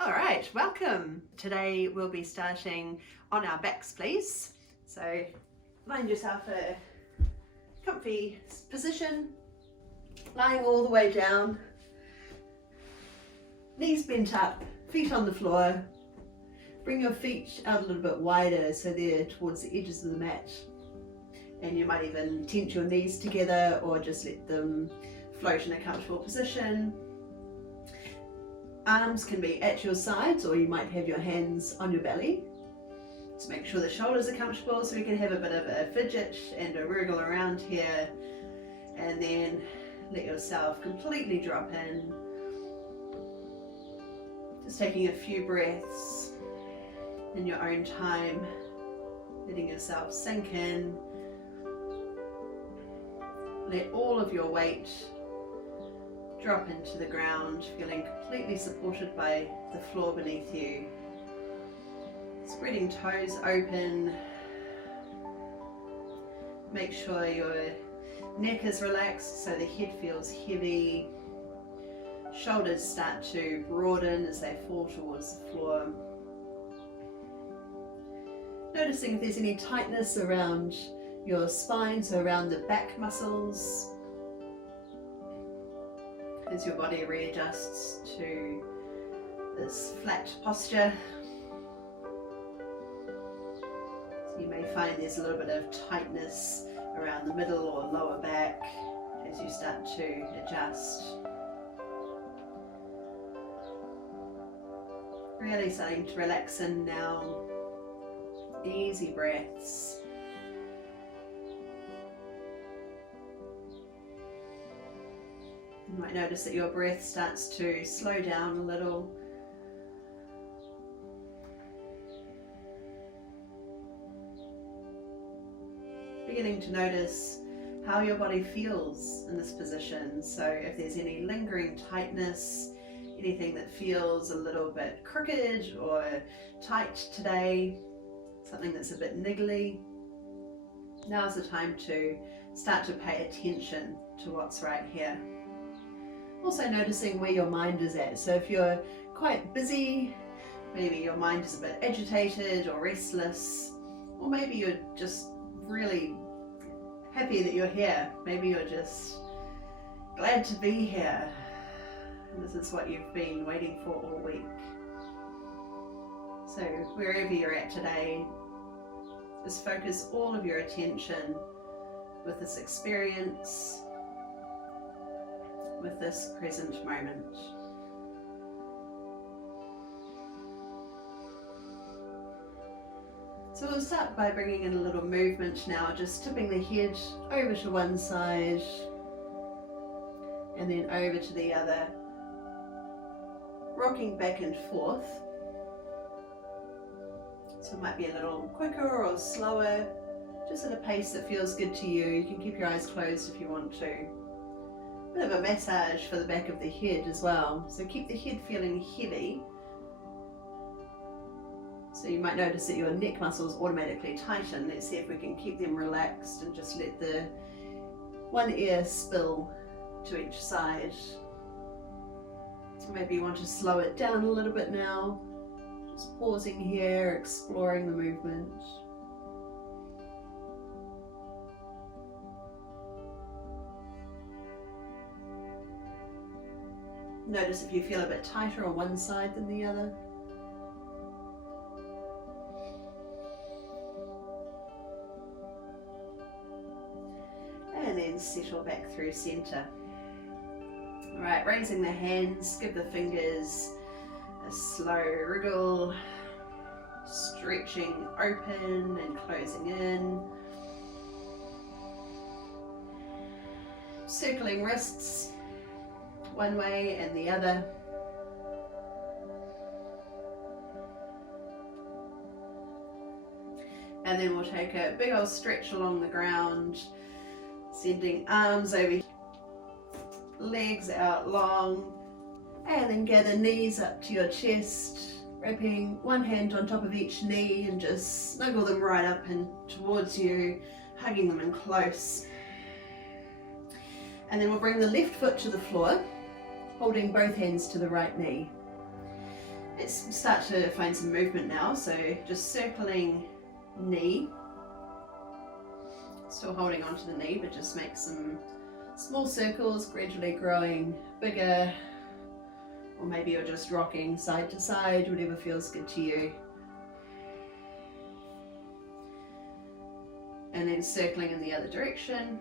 All right, welcome. Today we'll be starting on our backs, please. So find yourself a comfy position, lying all the way down, knees bent up, feet on the floor. Bring your feet out a little bit wider so they're towards the edges of the mat. And you might even tent your knees together or just let them float in a comfortable position. Arms can be at your sides, or you might have your hands on your belly. Just make sure the shoulders are comfortable so we can have a bit of a fidget and a wriggle around here, and then let yourself completely drop in. Just taking a few breaths in your own time, letting yourself sink in. Let all of your weight drop into the ground, feeling completely supported by the floor beneath you. Spreading toes open. Make sure your neck is relaxed so the head feels heavy. Shoulders start to broaden as they fall towards the floor. Noticing if there's any tightness around your spine, so around the back muscles, as your body readjusts to this flat posture. So you may find there's a little bit of tightness around the middle or lower back as you start to adjust. Really starting to relax in now. Easy breaths. You might notice that your breath starts to slow down a little. Beginning to notice how your body feels in this position. So if there's any lingering tightness, anything that feels a little bit crooked or tight today, something that's a bit niggly, now's the time to start to pay attention to what's right here. Also noticing where your mind is at. So if you're quite busy, maybe your mind is a bit agitated or restless, or maybe you're just really happy that you're here. Maybe you're just glad to be here. And this is what you've been waiting for all week. So wherever you're at today, just focus all of your attention with this experience, with this present moment. So we'll start by bringing in a little movement now, just tipping the head over to one side and then over to the other, rocking back and forth. So it might be a little quicker or slower, just at a pace that feels good to you. You can keep your eyes closed if you want to. Bit of a massage for the back of the head as well, so keep the head feeling heavy. So you might notice that your neck muscles automatically tighten. Let's see if we can keep them relaxed and just let the one ear spill to each side. So maybe you want to slow it down a little bit now, just pausing here, exploring the movement. Notice if you feel a bit tighter on one side than the other. And then settle back through center. All right, raising the hands, give the fingers a slow wriggle, stretching open and closing in. Circling wrists one way and the other. And then we'll take a big old stretch along the ground, sending arms over, legs out long, and then gather knees up to your chest, wrapping one hand on top of each knee and just snuggle them right up and towards you, hugging them in close. And then we'll bring the left foot to the floor, holding both hands to the right knee. Let's start to find some movement now. So just circling knee, still holding onto the knee, but just make some small circles, gradually growing bigger, or maybe you're just rocking side to side, whatever feels good to you. And then circling in the other direction.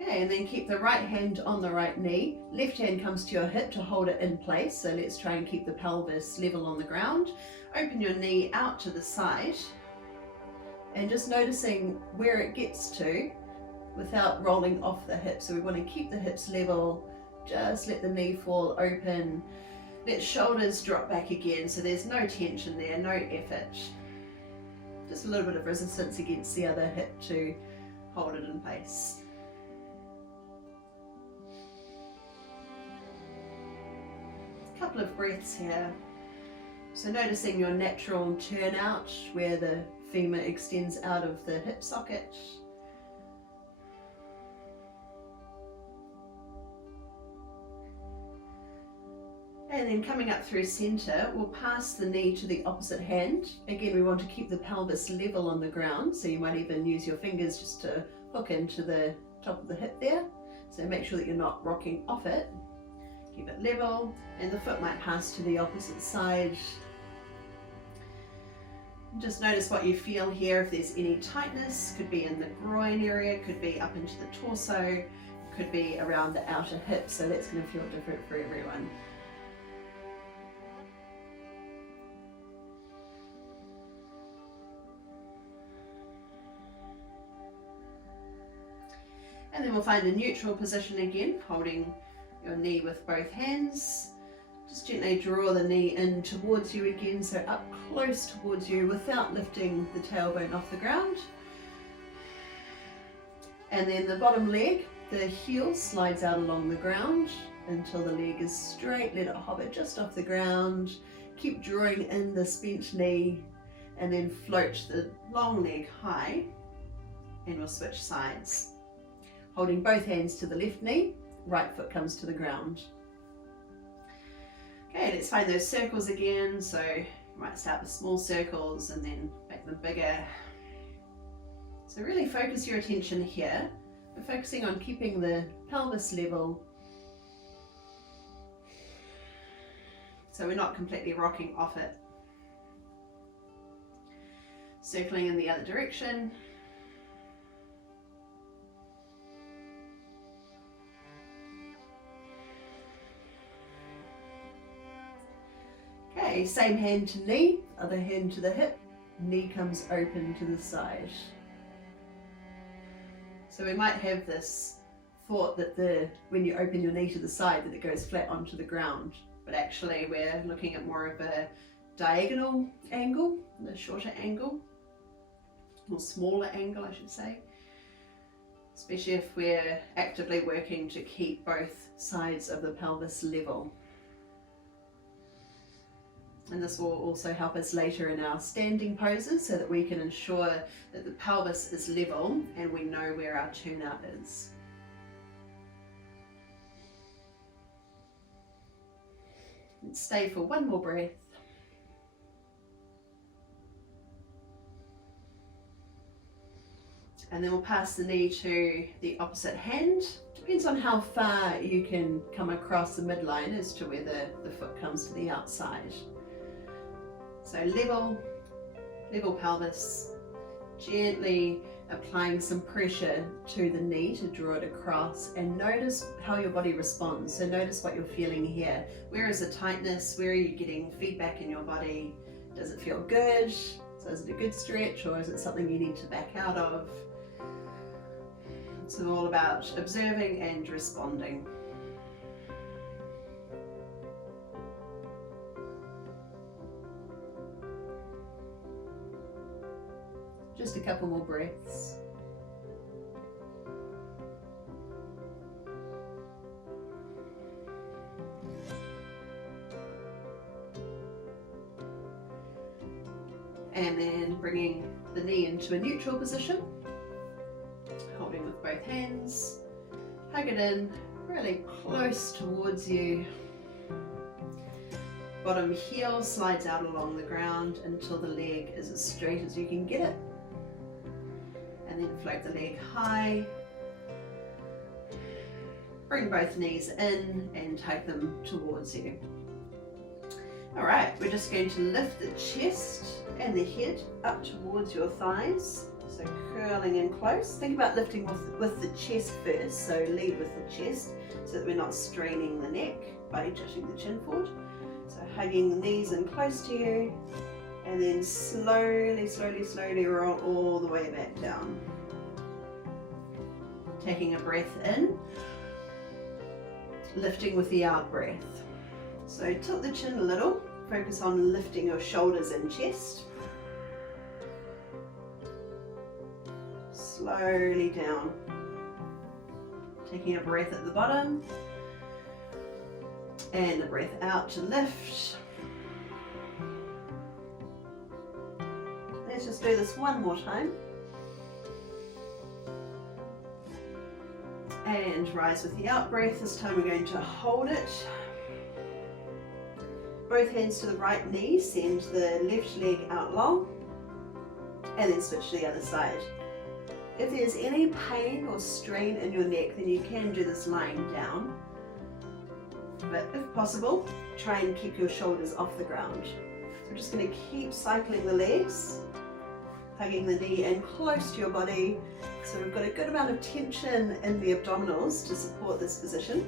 Okay, and then keep the right hand on the right knee. Left hand comes to your hip to hold it in place. So let's try and keep the pelvis level on the ground. Open your knee out to the side. And just noticing where it gets to without rolling off the hip. So we want to keep the hips level, just let the knee fall open, let shoulders drop back again, so there's no tension there, no effort. Just a little bit of resistance against the other hip to hold it in place. A couple of breaths here. So noticing your natural turnout where the femur extends out of the hip socket. And then coming up through center, we'll pass the knee to the opposite hand. Again, we want to keep the pelvis level on the ground, so you might even use your fingers just to hook into the top of the hip there. So make sure that you're not rocking off it. Keep it level, and the foot might pass to the opposite side. Just notice what you feel here. If there's any tightness, could be in the groin area, could be up into the torso, could be around the outer hip. So that's going to feel different for everyone. And then we'll find a neutral position again, holding your knee with both hands. Just gently draw the knee in towards you again, so up close towards you without lifting the tailbone off the ground. And then the bottom leg, the heel slides out along the ground until the leg is straight. Let it hover just off the ground. Keep drawing in the bent knee, and then float the long leg high, and we'll switch sides. Holding both hands to the left knee, right foot comes to the ground. Okay, let's find those circles again. So you might start with small circles and then make them bigger. So really focus your attention here. We're focusing on keeping the pelvis level, so we're not completely rocking off it. Circling in the other direction. Okay, same hand to knee, other hand to the hip, knee comes open to the side. So we might have this thought that when you open your knee to the side that it goes flat onto the ground, but actually we're looking at more of a diagonal angle, the shorter angle, or smaller angle I should say, especially if we're actively working to keep both sides of the pelvis level. And this will also help us later in our standing poses so that we can ensure that the pelvis is level and we know where our turnout is. And stay for one more breath. And then we'll pass the knee to the opposite hand. Depends on how far you can come across the midline as to where the foot comes to the outside. So level pelvis, gently applying some pressure to the knee to draw it across, and notice how your body responds. So notice what you're feeling here. Where is the tightness? Where are you getting feedback in your body? Does it feel good? So is it a good stretch, or is it something you need to back out of? It's all about observing and responding. Just a couple more breaths. And then bringing the knee into a neutral position. Holding with both hands, hug it in really close towards you. Bottom heel slides out along the ground until the leg is as straight as you can get it. And then float the leg high. Bring both knees in and take them towards you. All right, we're just going to lift the chest and the head up towards your thighs. So curling in close. Think about lifting with the chest first. So lead with the chest so that we're not straining the neck by jutting the chin forward. So hugging the knees in close to you, and then slowly, slowly, slowly roll all the way back down. Taking a breath in, lifting with the out breath. So tilt the chin a little, focus on lifting your shoulders and chest. Slowly down. Taking a breath at the bottom. And a breath out to lift. Let's just do this one more time. And rise with the out breath. This time we're going to hold it. Both hands to the right knee, send the left leg out long, and then switch to the other side. If there's any pain or strain in your neck, then you can do this lying down. But if possible, try and keep your shoulders off the ground. So we're just going to keep cycling the legs, hugging the knee in close to your body. So we've got a good amount of tension in the abdominals to support this position,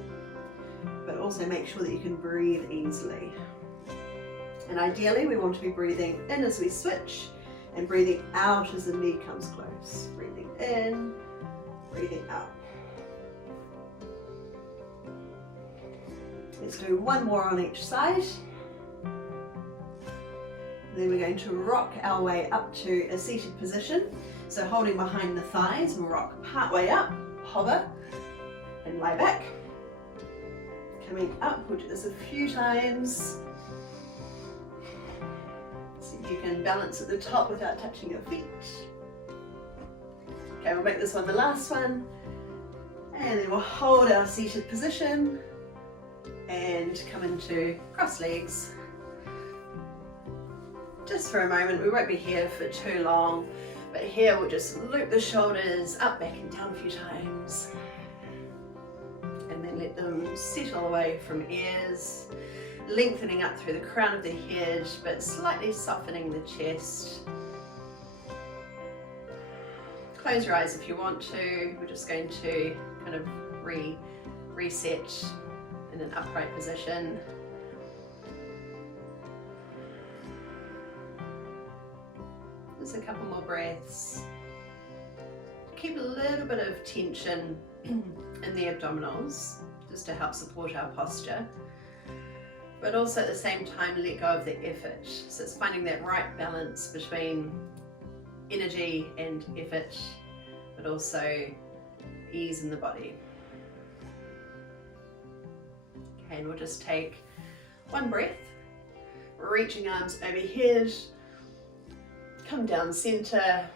but also make sure that you can breathe easily. And ideally, we want to be breathing in as we switch and breathing out as the knee comes close. Breathing in, breathing out. Let's do one more on each side. Then we're going to rock our way up to a seated position. So holding behind the thighs, we'll rock part way up, hover, and lie back. Coming up, we'll do this a few times. See if you can balance at the top without touching your feet. Okay, we'll make this one the last one. And then we'll hold our seated position and come into cross legs. Just for a moment, we won't be here for too long, but here we'll just loop the shoulders up, back and down a few times. And then let them settle away from ears, lengthening up through the crown of the head, but slightly softening the chest. Close your eyes if you want to. We're just going to kind of reset in an upright position. Just a couple more breaths. Keep a little bit of tension in the abdominals just to help support our posture, but also at the same time let go of the effort. So it's finding that right balance between energy and effort, but also ease in the body. Okay, and we'll just take one breath, reaching arms overhead, come down center,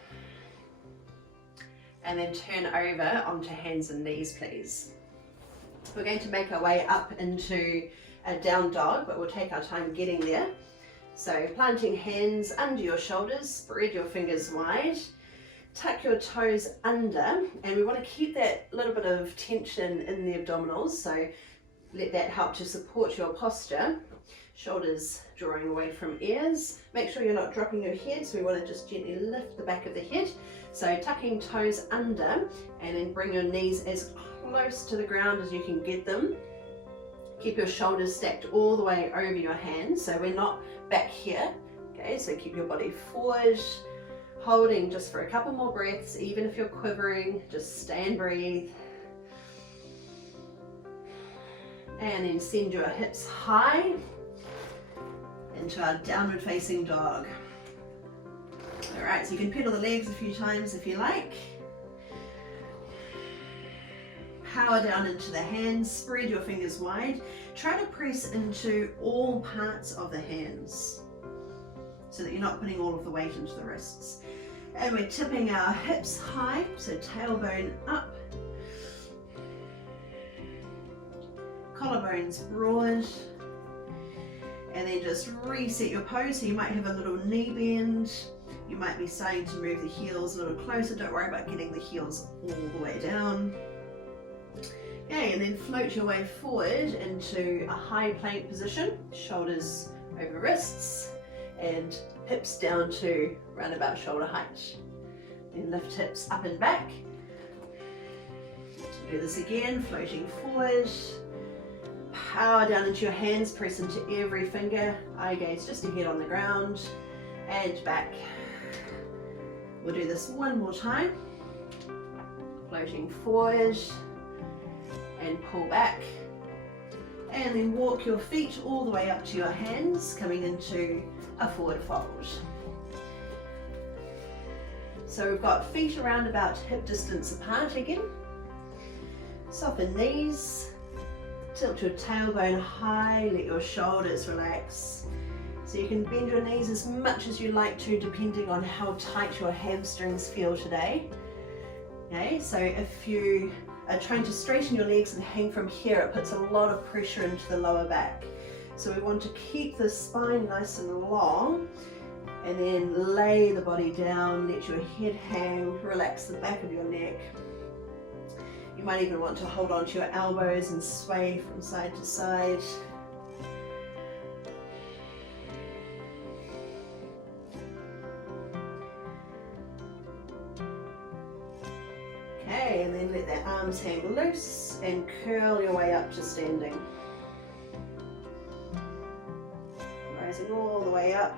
and then turn over onto hands and knees, please. We're going to make our way up into a down dog, but we'll take our time getting there. So planting hands under your shoulders, spread your fingers wide, tuck your toes under, and we want to keep that little bit of tension in the abdominals, so let that help to support your posture. Shoulders drawing away from ears. Make sure you're not dropping your head, so we want to just gently lift the back of the head. So tucking toes under, and then bring your knees as close to the ground as you can get them. Keep your shoulders stacked all the way over your hands, so we're not back here. Okay, so keep your body forward, holding just for a couple more breaths. Even if you're quivering, just stay and breathe. And then send your hips high into our downward facing dog. All right, so you can pedal the legs a few times if you like. Power down into the hands, spread your fingers wide. Try to press into all parts of the hands so that you're not putting all of the weight into the wrists. And we're tipping our hips high, so tailbone up. Collarbones broad. And then just reset your pose. So you might have a little knee bend. You might be starting to move the heels a little closer. Don't worry about getting the heels all the way down. Okay, and then float your way forward into a high plank position. Shoulders over wrists and hips down to around about shoulder height. Then lift hips up and back. Do this again, floating forward. Power down into your hands, press into every finger. Eye gaze just ahead on the ground and back. We'll do this one more time. Floating forward and pull back. And then walk your feet all the way up to your hands, coming into a forward fold. So we've got feet around about hip distance apart again. Soften knees. Tilt your tailbone high, let your shoulders relax. So you can bend your knees as much as you like to, depending on how tight your hamstrings feel today. Okay, so if you are trying to straighten your legs and hang from here, it puts a lot of pressure into the lower back. So we want to keep the spine nice and long, and then lay the body down, let your head hang, relax the back of your neck. You might even want to hold on to your elbows and sway from side to side. Okay, and then let the arms hang loose and curl your way up to standing. Rising all the way up.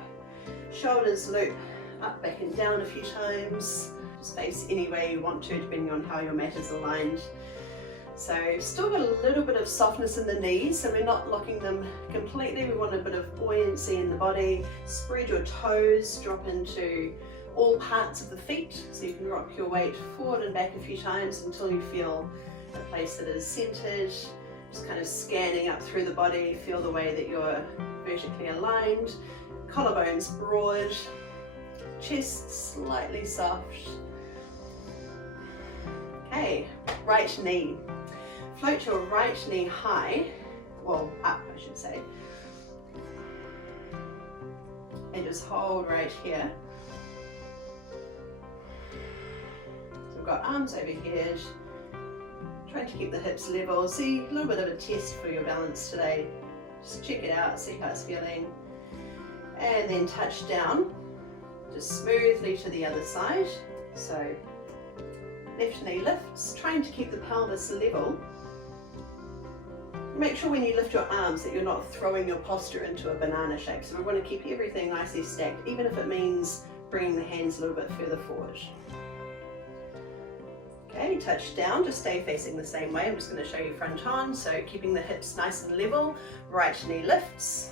Shoulders loop up, back and down a few times. Just face any way you want to, depending on how your mat is aligned. So still got a little bit of softness in the knees, so we're not locking them completely. We want a bit of buoyancy in the body. Spread your toes, drop into all parts of the feet, so you can rock your weight forward and back a few times until you feel a place that is centered. Just kind of scanning up through the body, feel the way that you're vertically aligned. Collarbones broad, chest slightly soft. Okay, right knee. Float your right knee high, well up I should say, and just hold right here. So we've got arms overhead, trying to keep the hips level. See, a little bit of a test for your balance today. Just check it out, see how it's feeling. And then touch down, just smoothly to the other side. So left knee lifts, trying to keep the pelvis level. Make sure when you lift your arms that you're not throwing your posture into a banana shape. So we want to keep everything nicely stacked, even if it means bringing the hands a little bit further forward. Okay, touch down, just stay facing the same way. I'm just going to show you front on, so keeping the hips nice and level. Right knee lifts.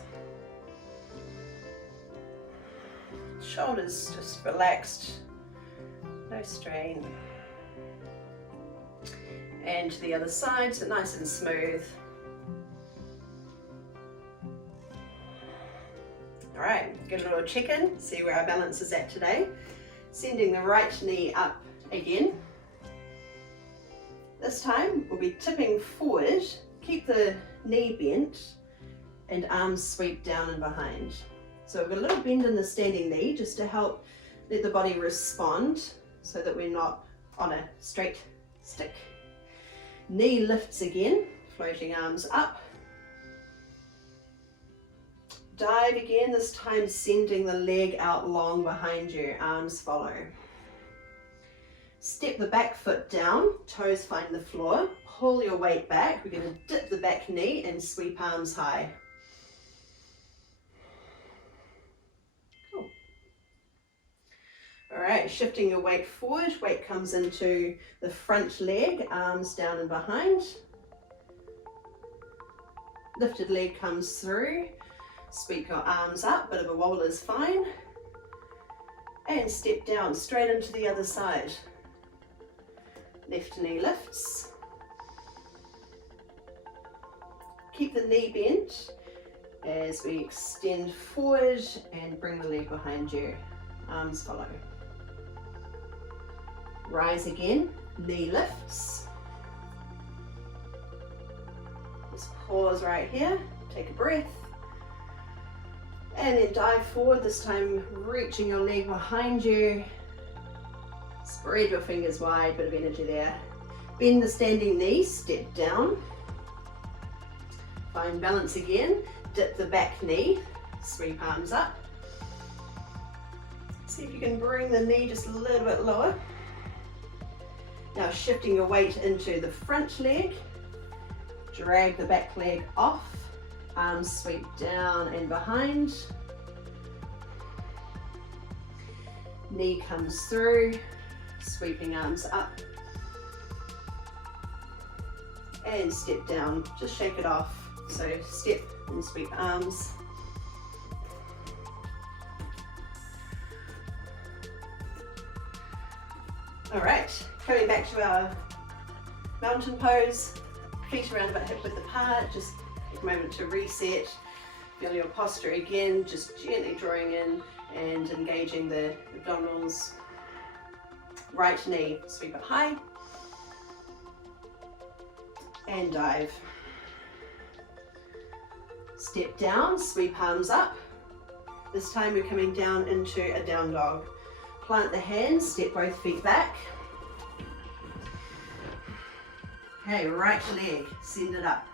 Shoulders just relaxed, no strain. And to the other side, so nice and smooth. All right, get a little check-in, see where our balance is at today. Sending the right knee up again. This time we'll be tipping forward, keep the knee bent and arms sweep down and behind. So we've got a little bend in the standing knee just to help let the body respond so that we're not on a straight stick. Knee lifts again, floating arms up. Dive again, this time sending the leg out long behind you, arms follow. Step the back foot down, toes find the floor, pull your weight back. We're going to dip the back knee and sweep arms high. Cool. All right, shifting your weight forward, weight comes into the front leg, arms down and behind. Lifted leg comes through, sweep your arms up, bit of a wobble is fine. And step down, straight into the other side. Left knee lifts. Keep the knee bent as we extend forward and bring the leg behind you. Arms follow. Rise again, knee lifts. Just pause right here, take a breath. And then dive forward, this time reaching your leg behind you. Spread your fingers wide, bit of energy there. Bend the standing knee, step down. Find balance again, dip the back knee, sweep arms up. See if you can bring the knee just a little bit lower. Now shifting your weight into the front leg, drag the back leg off, arms sweep down and behind. Knee comes through, sweeping arms up. And step down, just shake it off. So step and sweep arms. All right, coming back to our mountain pose, feet around about hip width apart, just take a moment to reset. Feel your posture again, just gently drawing in and engaging the abdominals. Right knee, sweep it high. And dive. Step down, sweep arms up. This time we're coming down into a down dog. Plant the hands, step both feet back. Okay, right leg, send it up.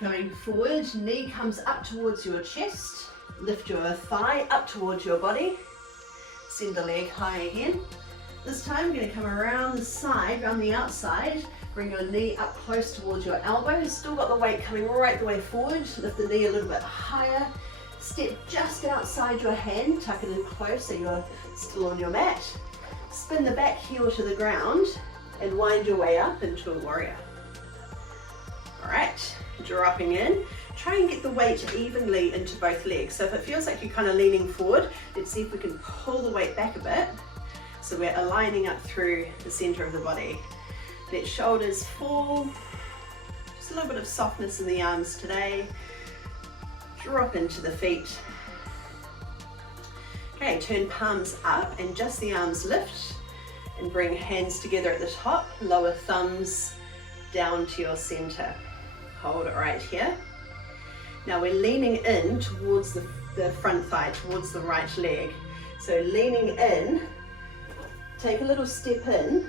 Going forward, knee comes up towards your chest. Lift your thigh up towards your body. Send the leg high again. This time we're going to come around the side, around the outside. Bring your knee up close towards your elbow. Still got the weight coming right the way forward. Lift the knee a little bit higher. Step just outside your hand, tuck it in close so you're still on your mat. Spin the back heel to the ground and wind your way up into a warrior. All right, dropping in. Try and get the weight evenly into both legs. So if it feels like you're kind of leaning forward, let's see if we can pull the weight back a bit. So we're aligning up through the center of the body. Let shoulders fall. Just a little bit of softness in the arms today. Drop into the feet. Okay, turn palms up and just the arms lift and bring hands together at the top, lower thumbs down to your center. Hold it right here. Now we're leaning in towards the front thigh, towards the right leg. So leaning in, take a little step in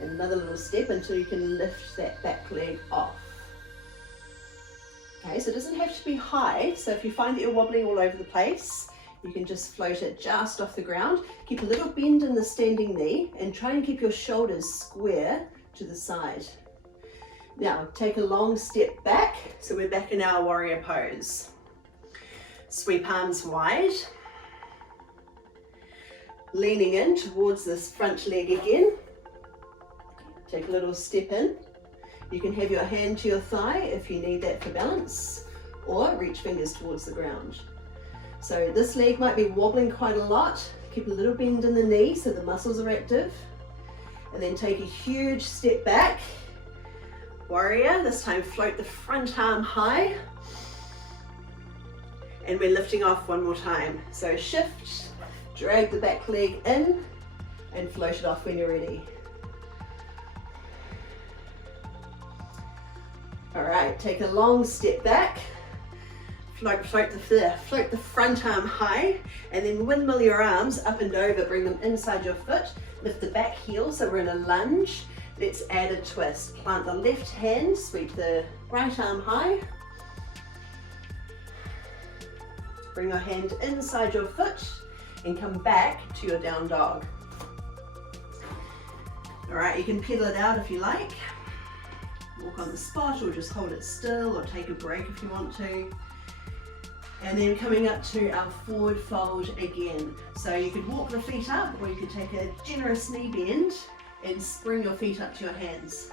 and another little step until you can lift that back leg off. Okay, so it doesn't have to be high, so if you find that you're wobbling all over the place, you can just float it just off the ground. Keep a little bend in the standing knee and try and keep your shoulders square to the side. Now, take a long step back, so we're back in our warrior pose. Sweep arms wide. Leaning in towards this front leg again. Take a little step in. You can have your hand to your thigh if you need that for balance, or reach fingers towards the ground. So this leg might be wobbling quite a lot. Keep a little bend in the knee so the muscles are active. And then take a huge step back. Warrior, this time float the front arm high. And we're lifting off one more time. So shift, drag the back leg in, and float it off when you're ready. All right, take a long step back, float the front arm high, and then windmill your arms up and over, bring them inside your foot, lift the back heel, so we're in a lunge. Let's add a twist. Plant the left hand, sweep the right arm high. Bring your hand inside your foot and come back to your down dog. All right, you can pedal it out if you like. Walk on the spot or just hold it still or take a break if you want to. And then coming up to our forward fold again. So you could walk the feet up or you could take a generous knee bend and spring your feet up to your hands.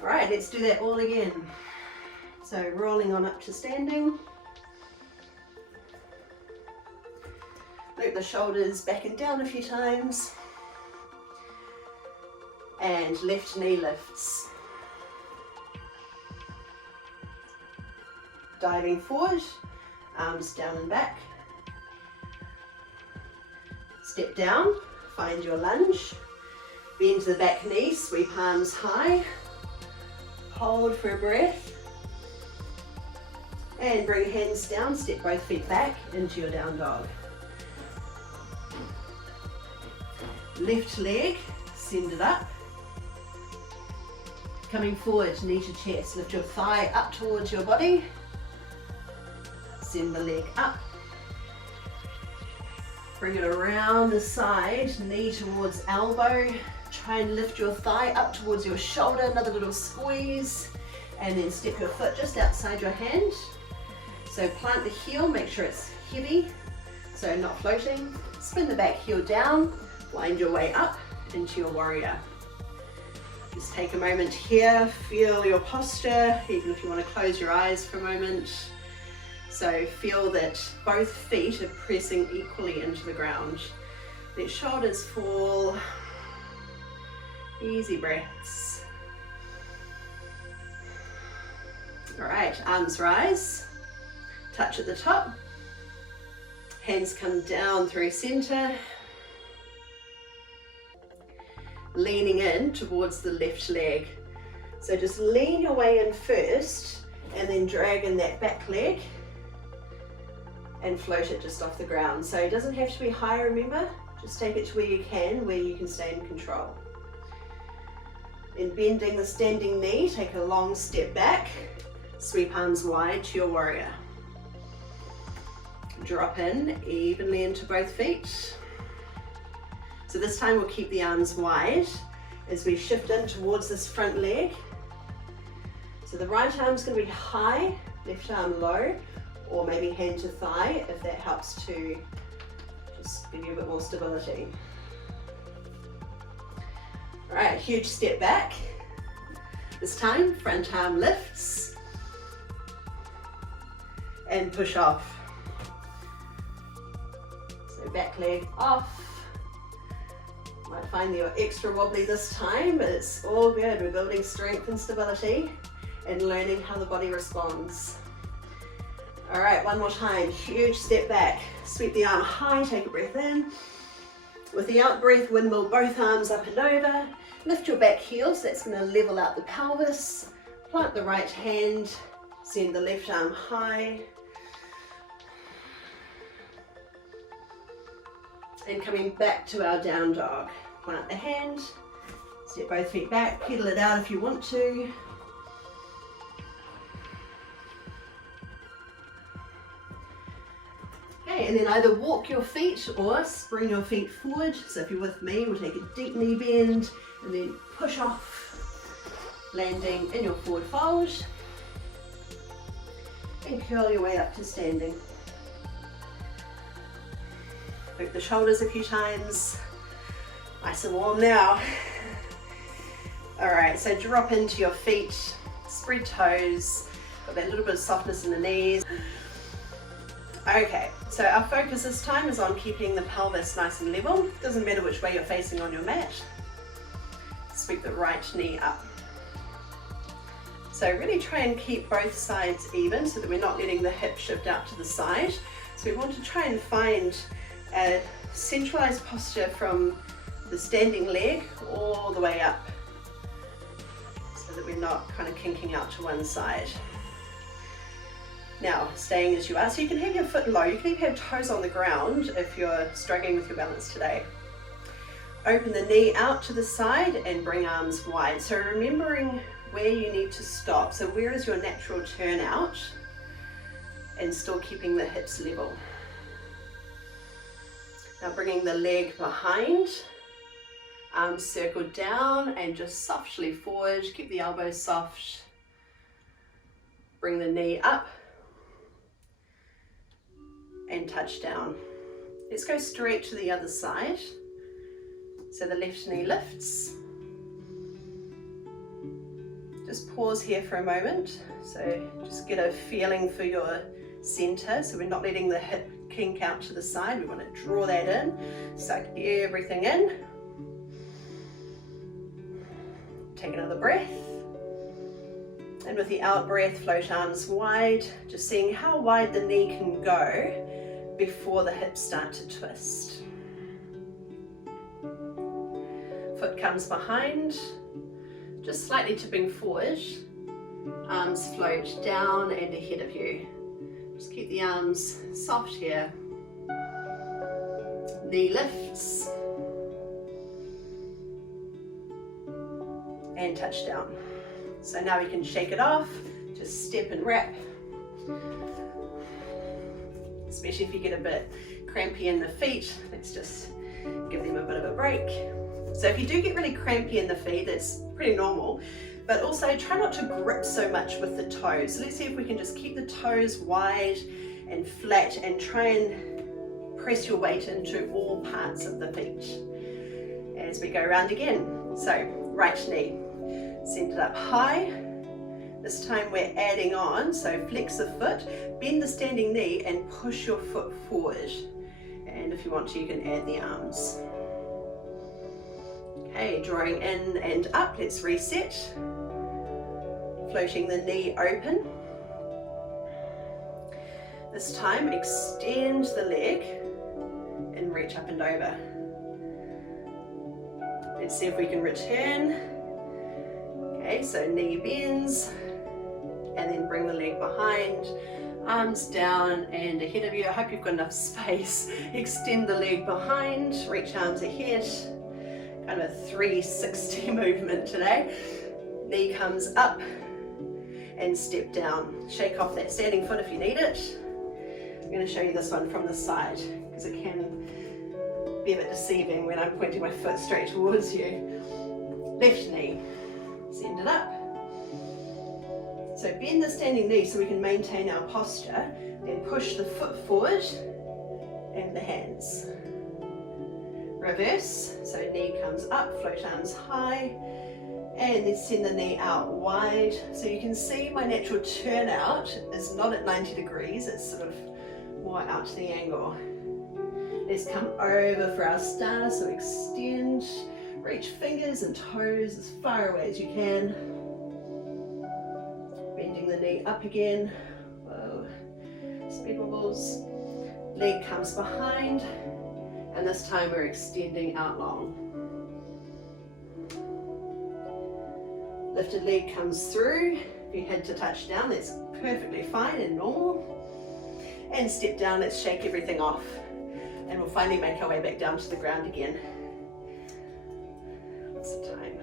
All right, let's do that all again. So rolling on up to standing. Loop the shoulders back and down a few times. And left knee lifts. Diving forward, Arms down and back. Step down, find your lunge. Bend to the back knee, sweep arms high. Hold for a breath. And bring hands down, step both feet back into your down dog. Left leg, send it up. Coming forward, knee to chest. Lift your thigh up towards your body. Send the leg up. Bring it around the side, knee towards elbow. Try and lift your thigh up towards your shoulder, another little squeeze. And then step your foot just outside your hand. So plant the heel, make sure it's heavy, so not floating. Spin the back heel down, wind your way up into your warrior. Just take a moment here, feel your posture, even if you want to close your eyes for a moment. So feel that both feet are pressing equally into the ground. Let shoulders fall. Easy breaths. All right, arms rise. Touch at the top. Hands come down through center. Leaning in towards the left leg. So just lean your way in first and then drag in that back leg and float it just off the ground. So it doesn't have to be high, remember? Just take it to where you can stay in control. In bending the standing knee, take a long step back. Sweep arms wide to your warrior. Drop in evenly into both feet. So this time we'll keep the arms wide as we shift in towards this front leg. So the right arm's going to be high, left arm low, or maybe hand to thigh if that helps to just give you a bit more stability. All right, huge step back. This time, front arm lifts and push off. So back leg off. Might find you're extra wobbly this time, but it's all good. We're building strength and stability and learning how the body responds. All right, one more time. Huge step back. Sweep the arm high, take a breath in. With the out breath, windmill both arms up and over. Lift your back heel, so that's going to level out the pelvis. Plant the right hand, send the left arm high. And coming back to our down dog. Plant the hand, step both feet back, pedal it out if you want to. Okay, and then either walk your feet or spring your feet forward. So if you're with me, we'll take a deep knee bend and then push off, landing in your forward fold. And curl your way up to standing. Loop the shoulders a few times. Nice and warm now. All right, so drop into your feet, spread toes, got that little bit of softness in the knees. Okay, so our focus this time is on keeping the pelvis nice and level. Doesn't matter which way you're facing on your mat. Sweep the right knee up. So really try and keep both sides even so that we're not letting the hip shift out to the side. So we want to try and find a centralized posture from the standing leg all the way up so that we're not kind of kinking out to one side. Now, staying as you are, so you can have your foot low, you can even have toes on the ground if you're struggling with your balance today. Open the knee out to the side and bring arms wide. So remembering where you need to stop. So where is your natural turn out and still keeping the hips level. Now bringing the leg behind, arms circled down and just softly forward, keep the elbows soft. Bring the knee up and touch down. Let's go straight to the other side. So the left knee lifts. Just pause here for a moment. So just get a feeling for your center. So we're not letting the hip kink out to the side. We want to draw that in, suck everything in. Take another breath. And with the out breath, float arms wide, just seeing how wide the knee can go before the hips start to twist. Foot comes behind, just slightly tipping forward. Arms float down and ahead of you. Just keep the arms soft here. Knee lifts. And touch down. So now we can shake it off, just step and wrap. Especially if you get a bit crampy in the feet, let's just give them a bit of a break. So if you do get really crampy in the feet, that's pretty normal, but also try not to grip so much with the toes. So let's see if we can just keep the toes wide and flat and try and press your weight into all parts of the feet. As we go around again. So right knee, send it up high. This time we're adding on, so flex the foot, bend the standing knee and push your foot forward. And if you want to, you can add the arms. Okay, drawing in and up, let's reset. Floating the knee open. This time extend the leg and reach up and over. Let's see if we can return. Okay, so knee bends and then bring the leg behind, arms down and ahead of you. I hope you've got enough space. Extend the leg behind, reach arms ahead. Kind of a 360 movement today. Knee comes up and step down. Shake off that standing foot if you need it. I'm going to show you this one from the side because it can be a bit deceiving when I'm pointing my foot straight towards you. Left knee, send it up. So bend the standing knee so we can maintain our posture, then push the foot forward and the hands. Reverse, so knee comes up, float arms high, and then send the knee out wide. So you can see my natural turnout is not at 90 degrees, it's sort of more out to the angle. Let's come over for our star, so extend, reach fingers and toes as far away as you can. Bending the knee up again. Whoa, speed bubbles. Leg comes behind, and this time we're extending out long. Lifted leg comes through. If you had to touch down, that's perfectly fine and normal. And step down, let's shake everything off. And we'll finally make our way back down to the ground again. What's the time?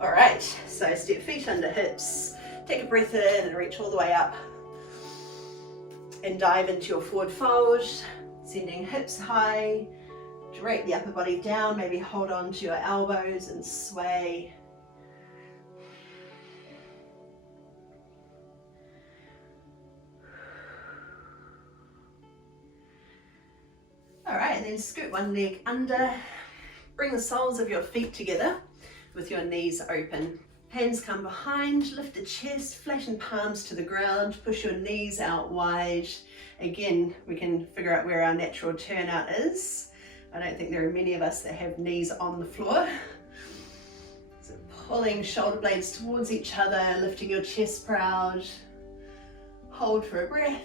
All right, so step feet under hips. Take a breath in and reach all the way up. And dive into your forward fold, sending hips high. Drape the upper body down, maybe hold on to your elbows and sway. All right, and then scoot one leg under. Bring the soles of your feet together with your knees open. Hands come behind, lift the chest, flatten palms to the ground, push your knees out wide. Again, we can figure out where our natural turnout is. I don't think there are many of us that have knees on the floor. So pulling shoulder blades towards each other, lifting your chest proud. Hold for a breath.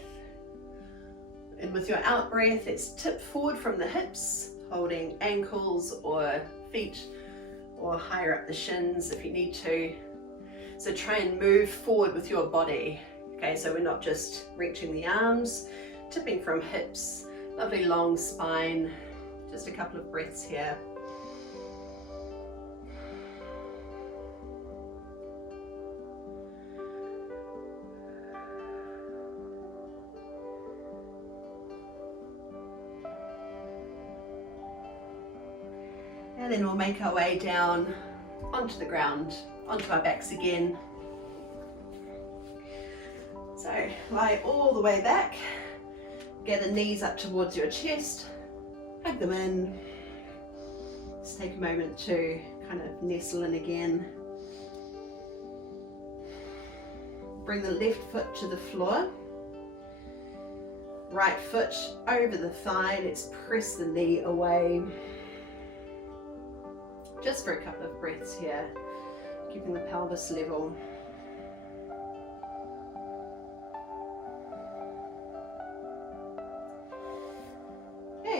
And with your out breath, let's tip forward from the hips, holding ankles or feet or higher up the shins if you need to. So try and move forward with your body. Okay, so we're not just reaching the arms, tipping from hips, lovely long spine. Just a couple of breaths here. And then we'll make our way down onto the ground, onto our backs again. So lie all the way back, get the knees up towards your chest, hug them in. Just take a moment to kind of nestle in again. Bring the left foot to the floor. Right foot over the thigh, let's press the knee away. Just for a couple of breaths here, keeping the pelvis level.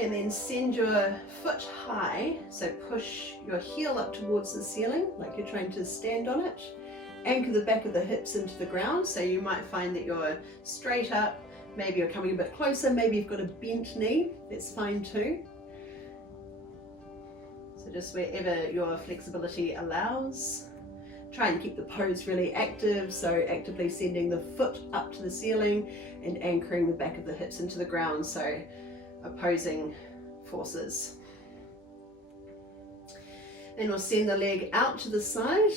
Okay, and then send your foot high, so push your heel up towards the ceiling like you're trying to stand on it. Anchor the back of the hips into the ground, so you might find that you're straight up, maybe you're coming a bit closer, maybe you've got a bent knee, that's fine too. So just wherever your flexibility allows. Try and keep the pose really active, so actively sending the foot up to the ceiling and anchoring the back of the hips into the ground, so opposing forces. Then we'll send the leg out to the side,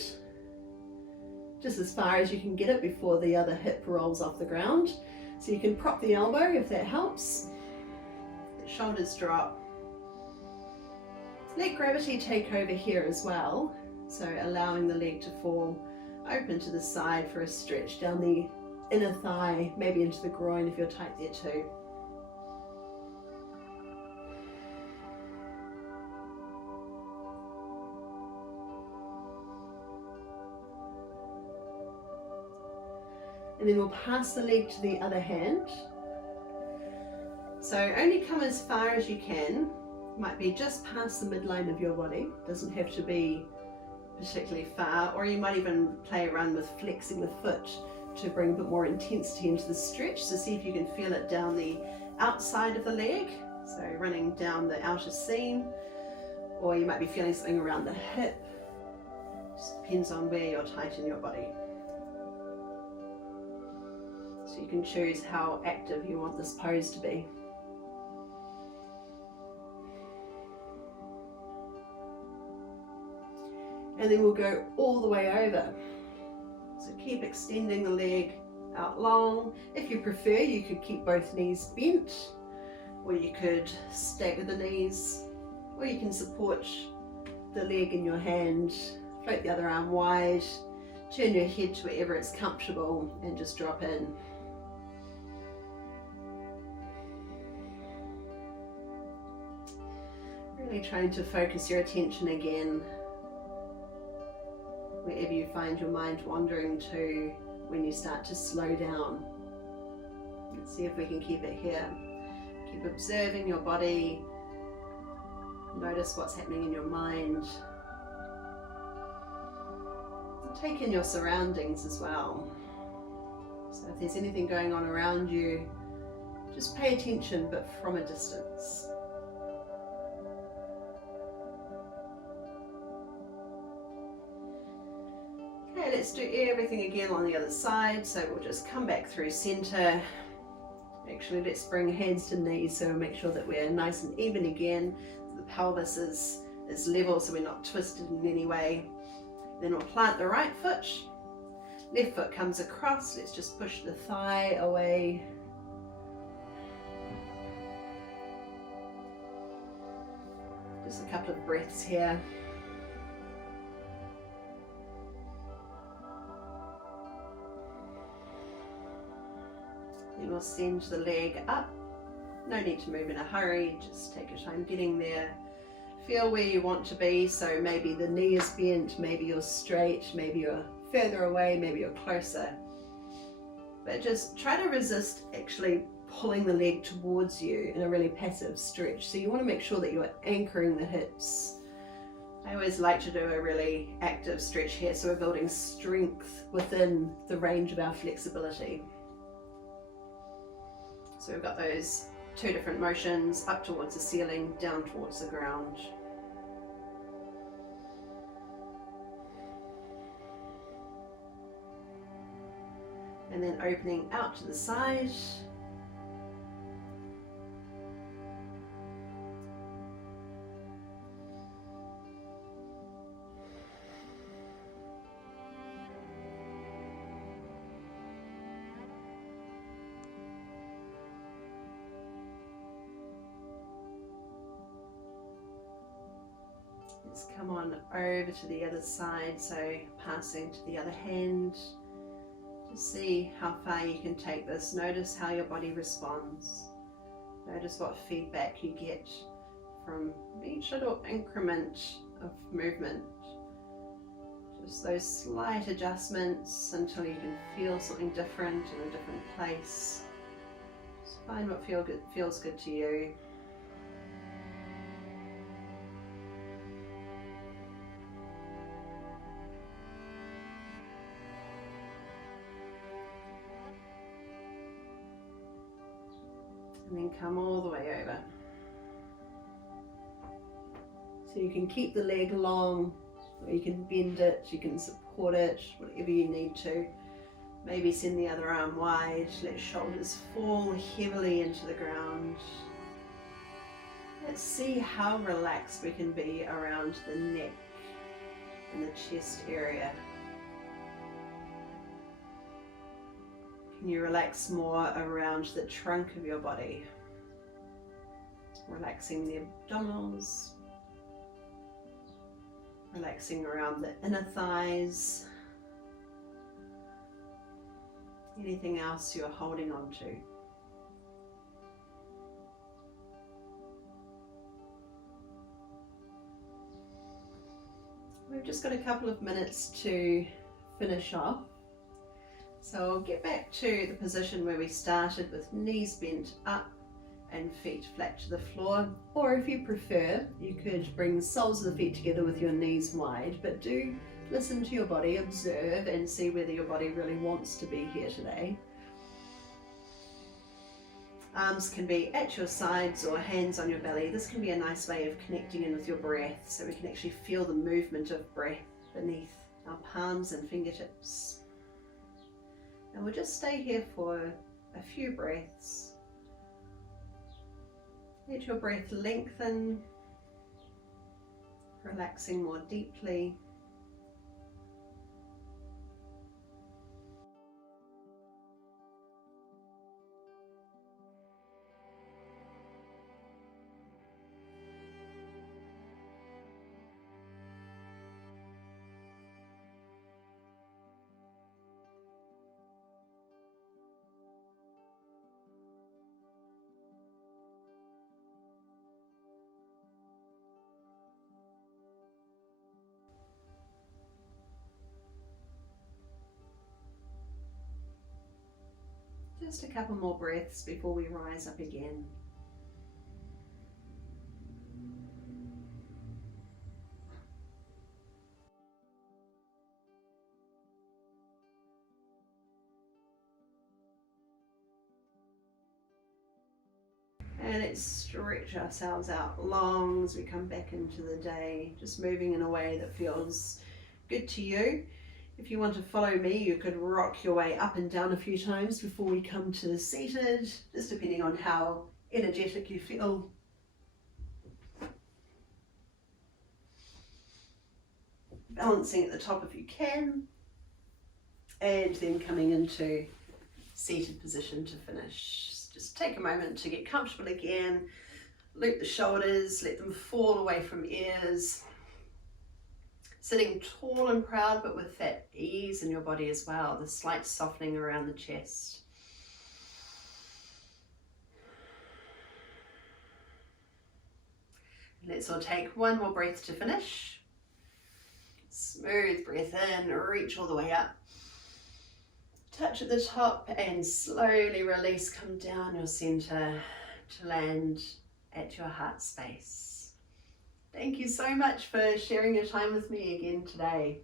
just as far as you can get it before the other hip rolls off the ground. So you can prop the elbow if that helps. The shoulders drop. Let gravity take over here as well. So allowing the leg to fall open to the side for a stretch down the inner thigh, maybe into the groin if you're tight there too. And then we'll pass the leg to the other hand. So only come as far as you can. Might be just past the midline of your body. Doesn't have to be particularly far, or you might even play around with flexing the foot to bring a bit more intensity into the stretch. So see if you can feel it down the outside of the leg, so running down the outer seam, or you might be feeling something around the hip. Just depends on where you're tight in your body. So you can choose how active you want this pose to be. And then we'll go all the way over. So keep extending the leg out long. If you prefer, you could keep both knees bent, or you could stagger the knees, or you can support the leg in your hand, float the other arm wide, turn your head to wherever it's comfortable, and just drop in. Really trying to focus your attention again wherever you find your mind wandering to when you start to slow down. Let's see if we can keep it here. Keep observing your body. Notice what's happening in your mind. Take in your surroundings as well. So if there's anything going on around you, just pay attention, but from a distance. Okay, let's do everything again on the other side. So we'll just come back through center. Actually, let's bring hands to knees, so make sure that we're nice and even again. The pelvis is level, so we're not twisted in any way. Then we'll plant the right foot. Left foot comes across. Let's just push the thigh away. Just a couple of breaths here. Then we'll send the leg up. No need to move in a hurry, just take your time getting there. Feel where you want to be, so maybe the knee is bent, maybe you're straight, maybe you're further away, maybe you're closer. But just try to resist actually pulling the leg towards you in a really passive stretch. So you want to make sure that you're anchoring the hips. I always like to do a really active stretch here, so we're building strength within the range of our flexibility. So we've got those two different motions, up towards the ceiling, down towards the ground. And then opening out to the side. Let's come on over to the other side, so passing to the other hand. Just see how far you can take this. Notice how your body responds. Notice what feedback you get from each little increment of movement. Just those slight adjustments until you can feel something different in a different place. Just find what feels good to you. And then come all the way over. So you can keep the leg long, or you can bend it, you can support it, whatever you need to. Maybe send the other arm wide, let shoulders fall heavily into the ground. Let's see how relaxed we can be around the neck and the chest area. Can you relax more around the trunk of your body? Relaxing the abdominals, relaxing around the inner thighs. Anything else you're holding on to. We've just got a couple of minutes to finish off. So I'll get back to the position where we started with knees bent up and feet flat to the floor. Or if you prefer, you could bring the soles of the feet together with your knees wide, but do listen to your body, observe and see whether your body really wants to be here today. Arms can be at your sides or hands on your belly. This can be a nice way of connecting in with your breath, so we can actually feel the movement of breath beneath our palms and fingertips. And we'll just stay here for a few breaths. Let your breath lengthen, relaxing more deeply. Just a couple more breaths before we rise up again. And let's stretch ourselves out long as we come back into the day, just moving in a way that feels good to you. If you want to follow me, you could rock your way up and down a few times before we come to seated, just depending on how energetic you feel. Balancing at the top if you can, and then coming into seated position to finish. Just take a moment to get comfortable again, loop the shoulders, let them fall away from ears. Sitting tall and proud, but with that ease in your body as well, the slight softening around the chest. Let's all take one more breath to finish. Smooth breath in, reach all the way up. Touch at the top and slowly release, come down your center to land at your heart space. Thank you so much for sharing your time with me again today.